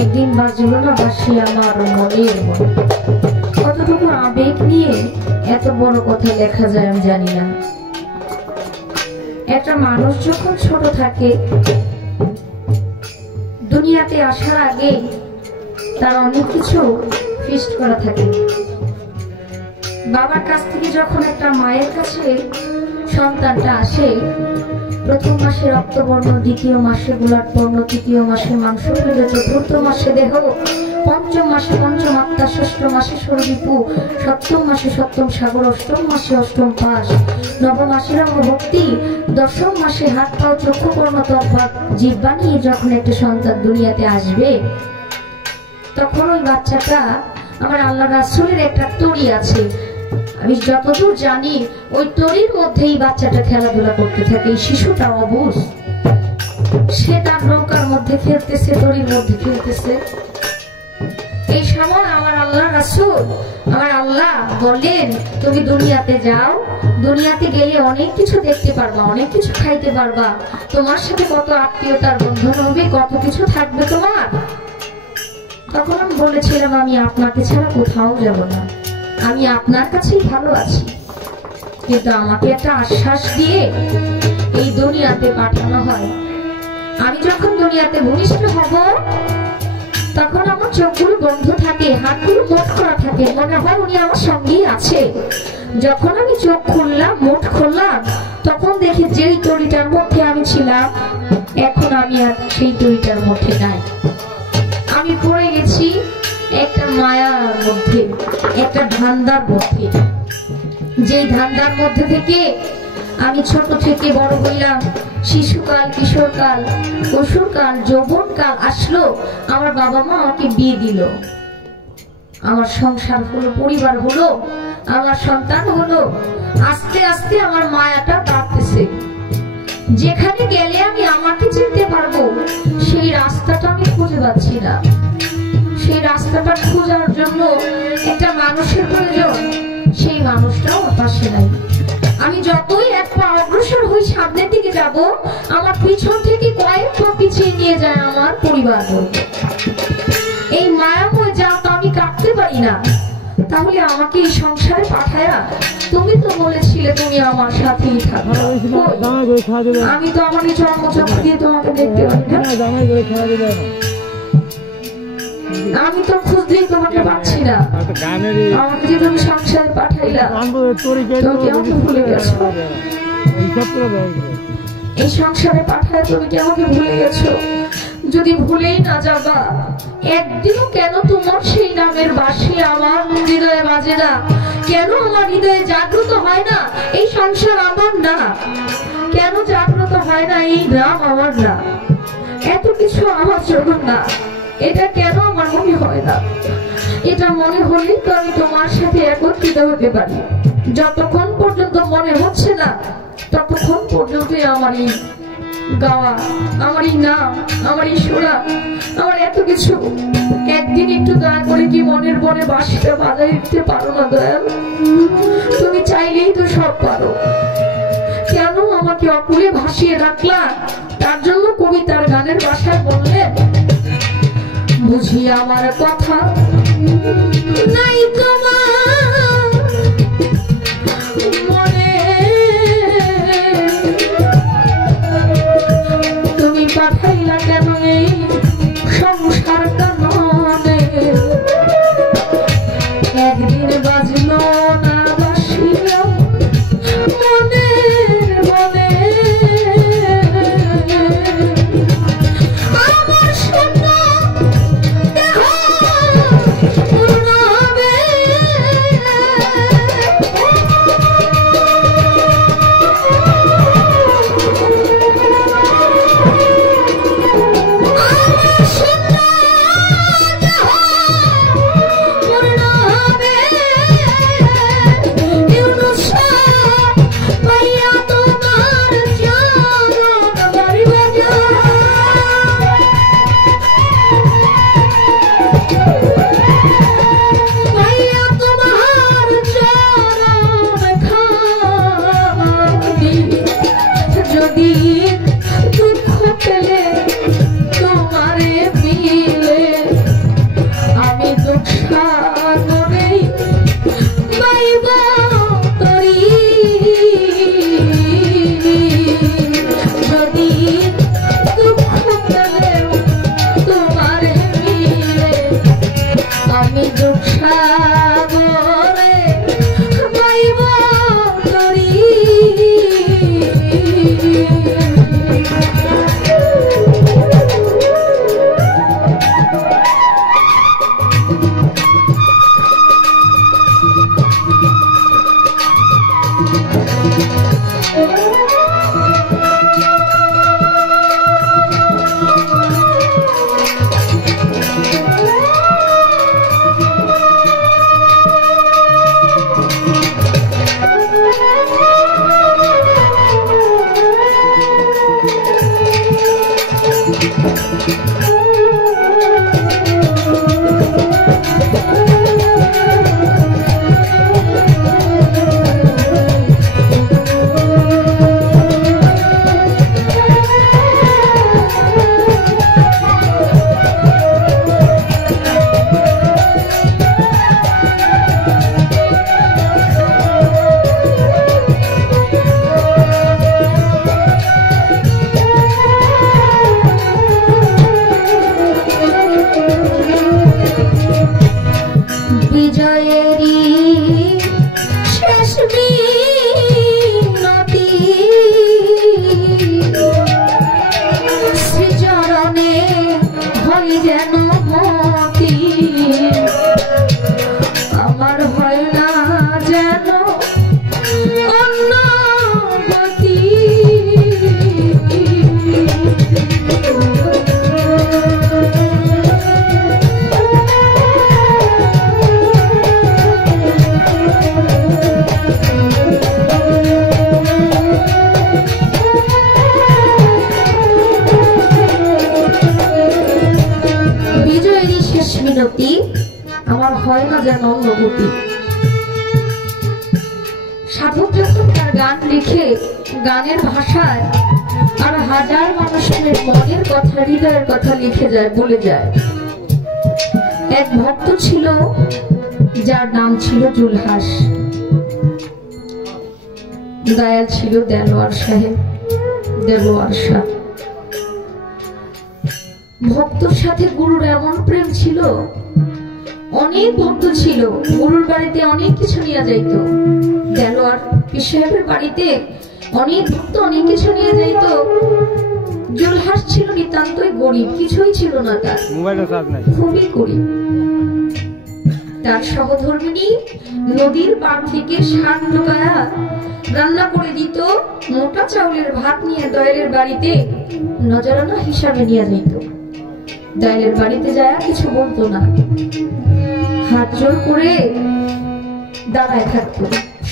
একদিন বাজলো না বাঁশি আমার মনের মনে। কতটুকু আবেগ নিয়ে এত বড় কথা লেখা যায় আমি জানি না। একটা মানুষ যখন ছোট থাকে, দুনিয়াতে আসার আগে তার অনেক কিছু ফিস্ট করা থাকে। বাবার কাছ থেকে যখন একটা মায়ের কাছে সন্তানটা আসে, প্রথম মাসে রক্তবর্ণ, দ্বিতীয় মাসে গোলাপ বর্ণ, তৃতীয় মাসে মাংস পিণ্ড, চতুর্থ মাসে দেহ, পঞ্চম মাসে পঞ্চম আত্মা, ষষ্ঠ মাসে সরদীপু, সপ্তম মাসে সপ্তম সাগর, অষ্টম মাসে অষ্টম পাশ, নবম মাসে ভক্তি, দশম মাসে হাত পাও চক্ষু কর্ণ তৎভাব জিহ্বা নিয়ে যখন একটা সন্তান দুনিয়াতে আসবে, তখন ওই বাচ্চাটা আমার আল্লাহ রাসূলের একটা তরি আছে, আমি যতদূর জানি ওই তরির মধ্যেই বাচ্চাটা খেলাধুলা করতে থাকে। এই শিশুটা অবুঝ, সে তার নৌকার মধ্যে খেলতেছে, তরির মধ্যে খেলতেছে। এই সময় আমার আল্লাহ রাসূল, আমার আল্লাহ বলেন, তুমি দুনিয়াতে যাও, দুনিয়াতে গেলে অনেক কিছু দেখতে পারবা, অনেক কিছু খাইতে পারবা, তোমার সাথে কত আত্মীয়তার বন্ধন হবে, কত কিছু থাকবে তোমার। তখন আমি বলেছিলাম, আমি আপনাকে ছাড়া কোথাও যাব না, আমি আপনার কাছেই ভালো আছি। কিন্তু আমাকে একটা আশ্বাস দিয়ে এই দুনিয়াতে পাঠানো হয়। আমি যখন দুনিয়াতে ভূমিষ্ঠ হব, তখন আমার চোখগুলো বন্ধ থাকে, হাতগুলো মোট করা থাকে, মনে হয় উনি আমার সঙ্গেই আছে। যখন আমি চোখ খুললাম, মোট খুললাম, তখন দেখি যেই তরিটার মধ্যে আমি ছিলাম, এখন আমি আর সেই তরিটার মধ্যে নাই। আমি পড়ে গেছি একটা মায়ার মধ্যে, একটা ধান্দার মধ্যে। যেই ধান্দার মধ্যে থেকে আমি ছোট থেকে বড় হইলাম, শিশুকাল, কিশোরকাল, কৈশোরকাল, যৌবনকাল আসলো, আমার বাবা মা আমাকে বিয়ে দিল, আমার সংসার হলো, পরিবার হলো, আমার সন্তান হলো। আস্তে আস্তে আমার মায়াটা বাড়তেছে। যেখানে গেলে আমি আমাকে চিনতে পারবো, সেই রাস্তাটা আমি খুঁজে পাচ্ছি না। সেই রাস্তাটা খোঁজার জন্য একটা মানুষের প্রয়োজন, সেই মানুষটাও পাশে নাই। আমি যতই এক পা অগ্রসর হই সামনের দিকে যাব, আমার পিছন থেকে কয়েক পা পিছিয়ে নিয়ে যায় আমার পরিবার বর্গ। এই মায়াময় জাত আমি কাটতে পারি না। তাহলে আমাকে এই সংসারে পাঠায়া, তুমি তো বলেছিলে তুমি আমার সাথেই থাকো, আমি তো আমার এই জন্মচক্র দিয়ে তোমাকে দেখতে পারি না, আমি তো খুঁজলেই তোমাকে পাচ্ছি না। আমাকে যে তুমি সংসারে পাঠাইলা, তুমি আমাকে ভুলে গেছো। এই সংসারে পাঠায় তুমি কি আমাকে ভুলে গেছো? যদি ভুলেই না যাবা, একদিনও কেন তোমার সেই নামের বাঁশি আমার হৃদয়ে বাজে না? কেন আমার হৃদয়ে জাগ্রত হয় না এই সংসার আমার না? কেন জাগ্রত হয় না এই নাম আমার না? এত কিছু আমার জন্য না, এটা কেন আমার মনে হয় না? এটা মনে হলেই তো আমি তোমার সাথে একত্রিত হতে পারি। যতক্ষণ পর্যন্ত মনে হচ্ছে না, ততক্ষণ পর্যন্ত আমার এই গাওয়া, আমার এই নাম, আমার এই সুরা, আমার এত কিছু। একদিন একটু দয়া করে কি মনের বনে বাঁশিটা বাজাই দিতে পারো না দয়াল? তুমি চাইলেই তো সব পারো, কেন আমাকে অকুলে ভাসিয়ে রাখলা? তার জন্য কবিতার গানের ভাষায় বললেন, বুঝি আমার কথা নাই তোমার মনে, তুমি পাঠাইলা কেন এই সংসার কাননে? একদিন বাজলো না বাঁশিয়া মনের বনে, আমার শূন্য দেহ পূর্ণ হবে। আমার শূন্য বিজয়েরই শেষ মিনতি শ্রীচরণে হই যেন মতি আমার হয় না যেন অন্য গতি বিজয়েরই শেষ মিনতি আমার হয় না যেন অনুভূতি। সাধক যখন তার গান লিখে গানের ভাষায় আর হাজার মানুষের মনের কথা হৃদয়ের কথা লিখে যায় বলে যায়। এক ভক্ত ছিল যার নাম ছিল জুলহাস, দয়াল ছিল দেলোয়ার সাহেব, দেলোয়ার শাহ। ভক্তর সাথে গুরুর এমন প্রেম ছিল, অনেক ভক্ত ছিল, গুরুর বাড়িতে অনেক কিছু নিয়ে যাইত। দেলোয়ার পীর সাহেবের বাড়িতে অনেক ভক্ত অনেক কিছু নিয়ে যাইত। জুলহাস ছিল নিতান্তই গরিব, কিছুই ছিল না তার, খুবই গরিব। তার সহধর্মিনী নদীর পার থেকে শাক ঢোকায়া রান্না করে দিত, মোটা চাউলের ভাত নিয়ে দয়ালের বাড়িতে নজরানা হিসাবে নিয়ে যাইত। দয়ালের বাড়িতে যায় কিছু বলতো না, হাত জোর করে দাঁড়ায় থাকতো।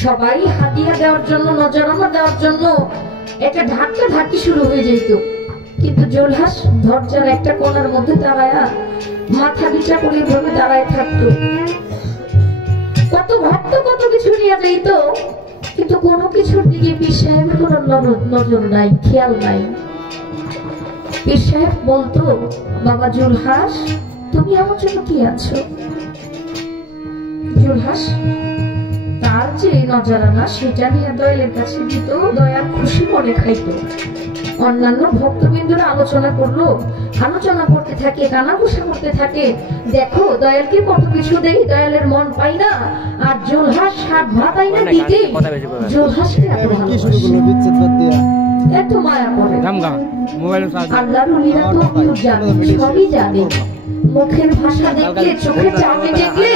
সবাই হাদিয়া দেওয়ার জন্য, নজরানা দেওয়ার জন্য একটা ধাক্কা ধাক্কি শুরু হয়ে যেত, কিন্তু জুলহাস দরজার একটা কোণার মধ্যে দাঁড়ায়া মাথা নিচা করে এভাবে দাঁড়ায় থাকতো। কত ভক্ত কত কিছু নিয়ে যাইত, কিন্তু কোনো কিছুর দিকে পীর সাহেবের কোনো নজর নাই, খেয়াল নাই। পীর সাহেব বলতো, বাবা জুলহাস তুমি আমার জন্য কি আছো? জুলহাস তার যে নজরানা সেটা নিয়ে দয়ালের কাছে দিত, দয়াল খুশি মনে খাইতো। অন্যান্য ভক্তবৃন্দরা আলোচনা করলো, আলোচনা করতে থাকে, কানাঘুষা করতে থাকে, দেখো দয়ালকে কত কিছু দেই, দয়ালের মন পাই না। আর জুলহাস শাক ভাত আইনা দিতে জুলহাসকে এত ভালোবাসে, এত মায়া করে। আল্লাহর ওলিরা তো কেউ জানে, সবই জানে। মুখের ভাষা দেখলে, চোখের চাহনি দেখলে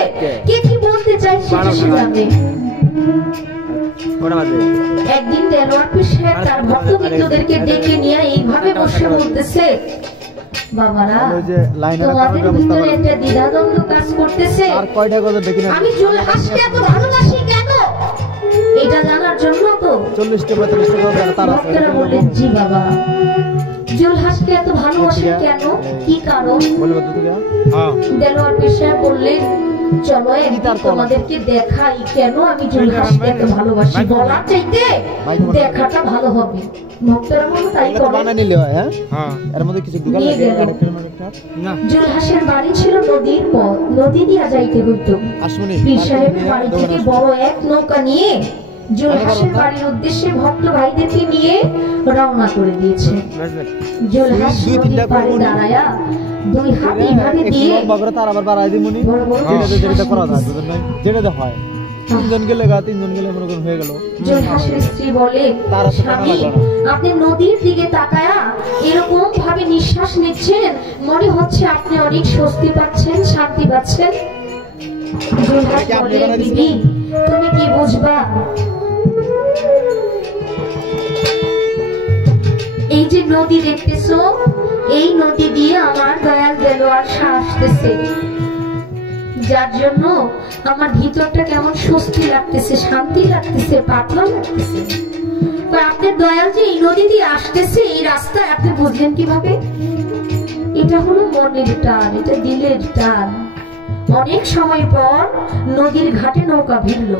কে কি বলতে চাই সেটা সে জানে। একদিন দেলোয়ার পীর সাহেব তার ভক্তবৃন্দদেরকে ডেকে নিয়ে এইভাবে বসে বলতেছে, বাবারা তোমাদের ভিতরে একটা দ্বিধাদ্বন্দ্ব কাজ করতেছে, আমি জুলহাসকে এত ভালোবাসি কেন, এটা জানার জন্য তো 40-45 টাকা ভক্তরা বললেন, জি বাবা জুলহাসকে এত ভালোবাসেন কেন, কি কারণ? দেলোয়ার পীর সাহেব বললেন, চলো একদিন তোমাদেরকে দেখাই কেন আমি জুলহাসকে এত ভালোবাসি, বলার চাইতে দেখাটা ভালো হবে। ভক্তরা বলল তাই করো। জুলহাসের বাড়ি ছিল নদীর পথ, নদী দিয়া যাইতে হইতো। পীর সাহেবের বাড়ি থেকে বড় এক নৌকা নিয়ে জুলহাসের বাড়ির উদ্দেশ্যে ভক্ত ভাইদেরকে নিয়ে রওনা করে দিয়েছে। জুলহাস নদীর পাড়ে দাঁড়ায়া দুই হাত এইভাবে দিয়ে জুলহাসের স্ত্রী বলে, স্বামী আপনি নদীর দিকে তাকায়া এরকম ভাবে নিঃশ্বাস নিচ্ছেন, মনে হচ্ছে আপনি অনেক স্বস্তি পাচ্ছেন, শান্তি পাচ্ছেন। জুলহাস বলে, বিবি তুমি কি বুঝবা, এই যে নদী দেখতেছো, এই নদী দিয়ে আমার দয়াল দেলোয়ার শাহ আসতেছে, যার জন্য আমার ভিতরটা কেমন স্বস্তি লাগতেছে, শান্তি লাগতেছে, পাতলা লাগতেছে। আপনার দয়াল যে এই নদী দিয়ে আসতেছে, এই রাস্তায় আপনি বুঝলেন কিভাবে? এটা হলো মনের টান, এটা দিলের টান। অনেক সময় পর নদীর ঘাটে নৌকা ভিড়ল।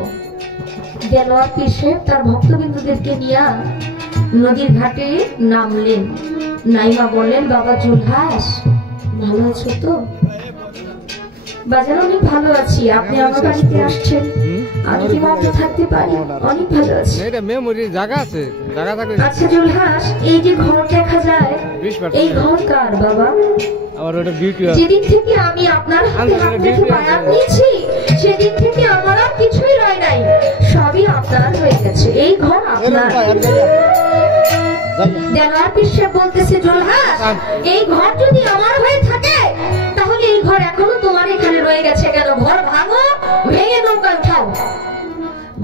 দেলোয়ার পীর সাহেব তার ভক্তবৃন্দদেরকে নিয়ে নদীর ঘাটে নামলেন। নাইমা বললেন, বাবা জুলহাস ভালো আছো তো? বাজার অনেক ভালো আছি, আপনি আমার বাড়িতে আসছেন, আমি কি মত থাকতে পারি? অনেক ভালো আছি। আচ্ছা জুলহাস, এই যে ঘর দেখা যায়, এই ঘর কার বাবা? যেদিন থেকে আমি আপনার হাতে হাত রেখে বায়াত নিয়েছি সেদিন থেকে আমার আর কিছুই রয় নাই, সবই আপনার হয়ে গেছে, এই ঘর আপনার। দেলোয়ার পীর সাহেব বলতেছে, জুলহাস এই ঘর যদি আমার হয়ে থাকে তাহলে এই ঘর এখনো তোমার এখানে রয়ে গেছে কেন? ঘর ভাঙো, ভেঙে নৌকায় উঠাও।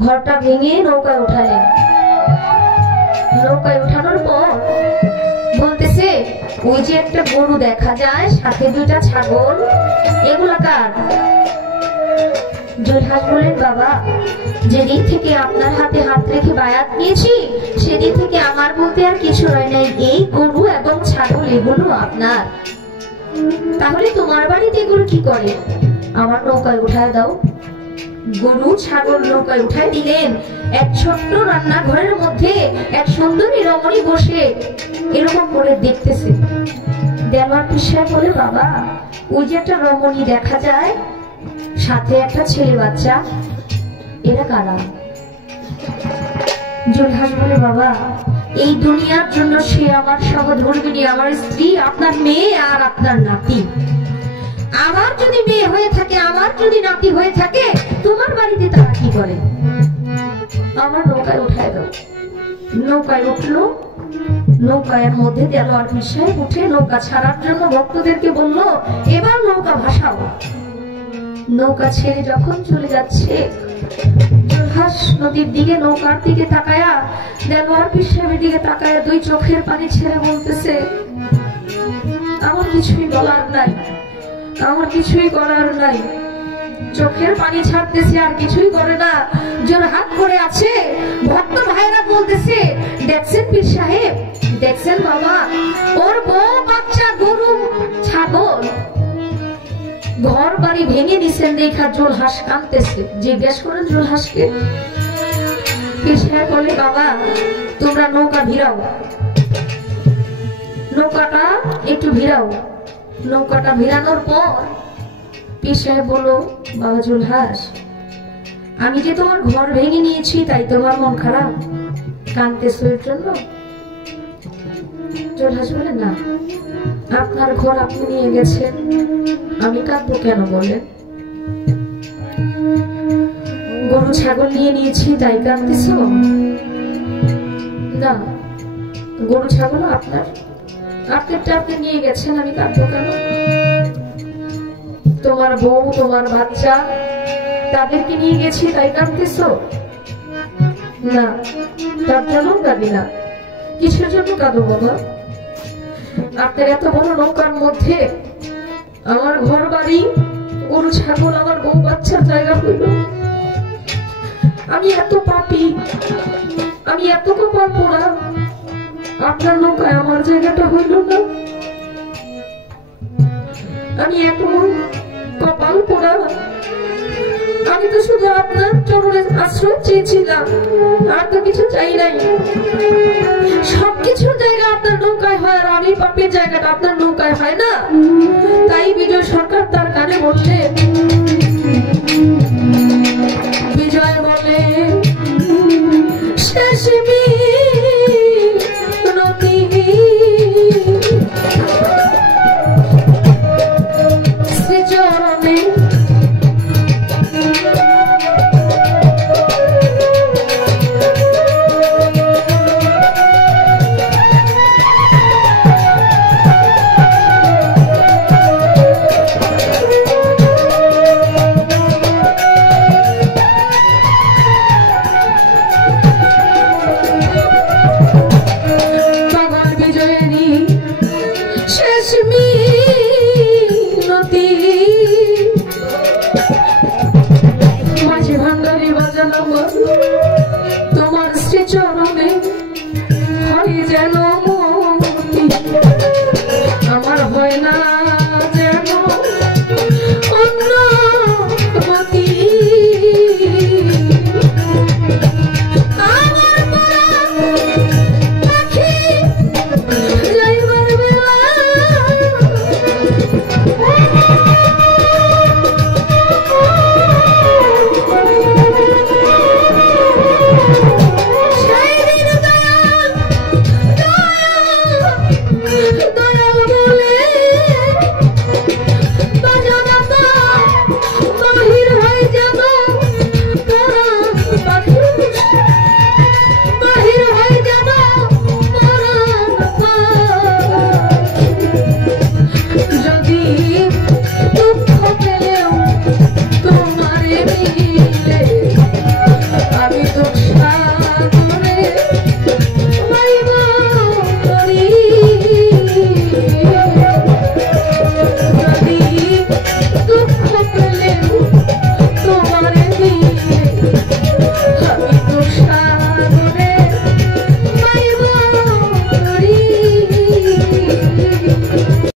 ঘরটা ভেঙে নৌকায় উঠালেন। নৌকায় উঠানোর পর বলতেছে, ওই যে একটা গরু দেখা যায়, সাথে দুইটা ছাগল, এগুলা কার? জুলহাস বলেন, বাবা যেদিন থেকে আপনার হাতে হাত রেখে বায়াত নিয়েছি সেদিন থেকে আমার বলতে আর কিছু রয় নাই, এই গরু এবং ছাগল এগুলো আপনার। তাহলে তোমার বাড়িতে এগুলো কি করে? আমার নৌকায় উঠায় দাও। গরু ছাগল নৌকায় উঠায় দিলেন। এক ছোট্ট রান্নাঘরের মধ্যে এক সুন্দরী রমণী বসে এরকম করে দেখতেছে। দেলোয়ার পীর সাহেব বলে, বাবা ওই যে একটা রমণী দেখা যায়, সাথে একটা ছেলে বাচ্চা, এরা কারা? জুলহাস বলে, বাবা এই দুনিয়ার জন্য সে আমার সহধর্মিণী, আমার স্ত্রী, আপনার মেয়ে আর আপনার নাতি। আমার যদি মেয়ে হয়ে থাকে, আমার যদি নাতি হয়ে থাকে, তোমার বাড়িতে তারা কি করে? আমার নৌকায় উঠায় দাও। নৌকায় উঠলো। নৌকার মধ্যে দেলোয়ার পীর সাহেব উঠে নৌকা ছাড়ার জন্য ভক্তদেরকে বলল, এবার নৌকা ভাসাও। নৌকা ছেড়ে যখন চলে যাচ্ছে, জুলহাস নদীর দিকে নৌকার দিকে তাকায়া, দেলোয়ার পীর সাহেবের দিকে তাকায়া দুই চোখের পানি ছেড়ে বলতেছে, আমার কিছুই বলার নাই, আমার কিছুই করার নাই। চোখের পানি ছাড়তেছে, আর কিছুই করে না, জোর হাত করে আছে। ভক্ত ভাইরা বলতেছে, দেখছেন পীর সাহেব, দেখছেন বাবা, ওর বউ বাচ্চা গরু ছাগল ঘর বাড়ি ভেঙে দিচ্ছেন দেখা জুলহাস কাঁদতেছে। জিজ্ঞেস করেন জুলহাসকে। পীর সাহেব বলে, বাবা তোমরা নৌকা ভিড়াও, নৌকাটা একটু ভিড়াও। নৌকাটা ভিড়ানোর পর পীর সাহেব বলল, বাবা জুলহাস আমি যে তোমার ঘর ভেঙে নিয়েছি তাই তোমার মন খারাপ, কাঁদতেছো এর জন্য? জুলহাস বলে, না, আপনার ঘর আপনি নিয়ে গেছেন, আমি কাঁদবো কেন বলেন? গরু ছাগল নিয়ে নিয়েছি তাই কাঁদতেছো? না, গরু ছাগল আপনার, আপনারটা আপনি নিয়ে গেছেন, আমি কাঁদবো কেন? তোমার বউ তোমার বাচ্চা তাদেরকে নিয়ে গেছি তাই কাঁদতেছো? না, তার জন্য কাঁদি না। কিসের জন্য কাঁদো বাবা? আপনার এত বড় নৌকার মধ্যে আমার ঘর বাড়ি, গরু ছাগল, আমার বউ বাচ্চার জায়গা হইল। আমি এত পাপী, আমি এত কপাল পোড়া, আপনার নৌকায় আমার জায়গাটা হইল না। আমি এত কপাল পোড়া, আমি তো শুধু আপনার চরণে আশ্রয় চেয়েছিলাম, আর তো কিছু চাই নাই। সবকিছুর জায়গা আপনার নৌকায় হয়, আর আমি পাপের জায়গাটা আপনার নৌকায় হয় না। তাই বিজয় সরকার তার কানে বললেন,